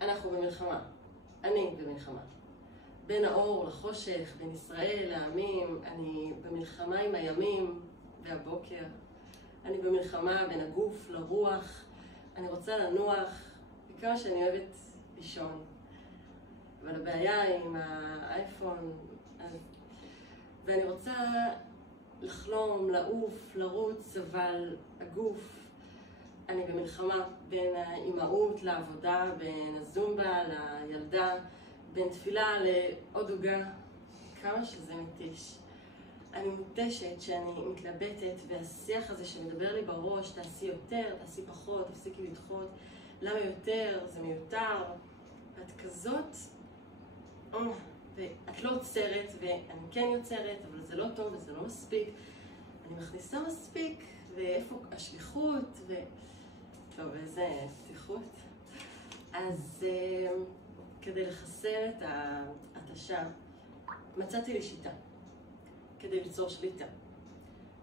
אנחנו במלחמה. אני במלחמה. בין האור לחושך, בין ישראל לעמים, אני במלחמה עם הימים והבוקר. אני במלחמה בין הגוף לרוח. אני רוצה לנוח, וכמה שאני אוהבת לישון. אבל הבעיה עם האייפון, ואני רוצה לחלום, לעוף, לרוץ, אבל הגוף, אני במלחמה בין האימהות לעבודה, בין הזומבה לילדה, בין תפילה לעוד עוגה, כמה שזה מתיש. אני מותשת שאני מתלבטת, והשיח הזה שמדבר לי בראש, תעשי יותר, תעשי פחות, תפסיקי לדחות, למה יותר, זה מיותר, ואת כזאת, ואת לא עוצרת, ואני כן יוצרת, אבל זה לא טוב וזה לא מספיק. אני מכניסה מספיק, ואיפה השליחות, טוב, איזה פתיחות. אז כדי לחסל את ההתשה, מצאתי לי שיטה, כדי ליצור שליטה.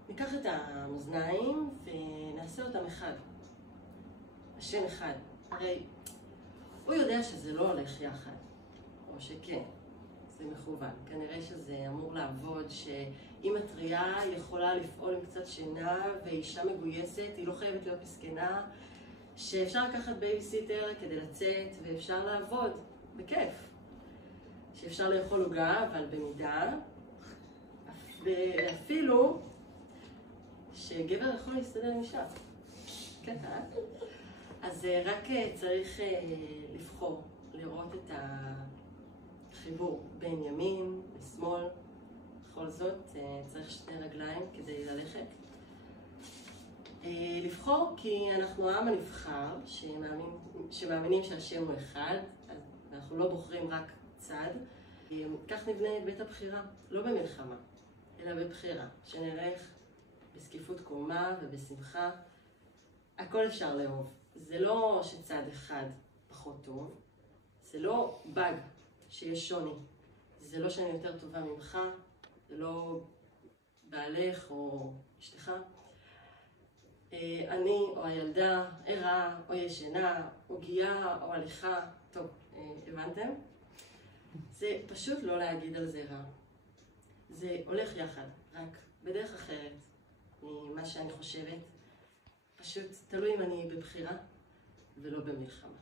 ניקח את המאזניים ונעשה אותם אחד. השם אחד. הרי הוא יודע שזה לא הולך יחד, או שכן, זה מכוון. כנראה שזה אמור לעבוד, שאמא טריה יכולה לפעול עם קצת שינה, ואישה מגויסת, היא לא חייבת להיות מסכנה, שאפשר לקחת בייביסיטר כדי לצאת, ואפשר לעבוד בכיף. שאפשר לאכול עוגה, אבל במידה, ואפילו שגבר יכול להסתדר עם אישה. קטע. אז רק צריך לבחור, לראות את החיבור בין ימין ושמאל. בכל זאת צריך שתי רגליים כדי ללכת. לבחור כי אנחנו העם הנבחר שמאמינים שהשם הוא אחד, אז אנחנו לא בוחרים רק צד. כך נבנה את בית הבחירה, לא במלחמה, אלא בבחירה, שנלך בסקיפות קומה ובשמחה. הכל אפשר לאהוב. זה לא שצד אחד פחות טוב, זה לא באג שיש שוני. זה לא שאני יותר טובה ממך, זה לא בעלך או אשתך. אני או הילדה, ערה או ישנה, עוגיה או הליכה. טוב, הבנתם? זה פשוט לא להגיד על זה רע. זה הולך יחד, רק בדרך אחרת ממה שאני חושבת. פשוט תלוי אם אני בבחירה ולא במלחמה.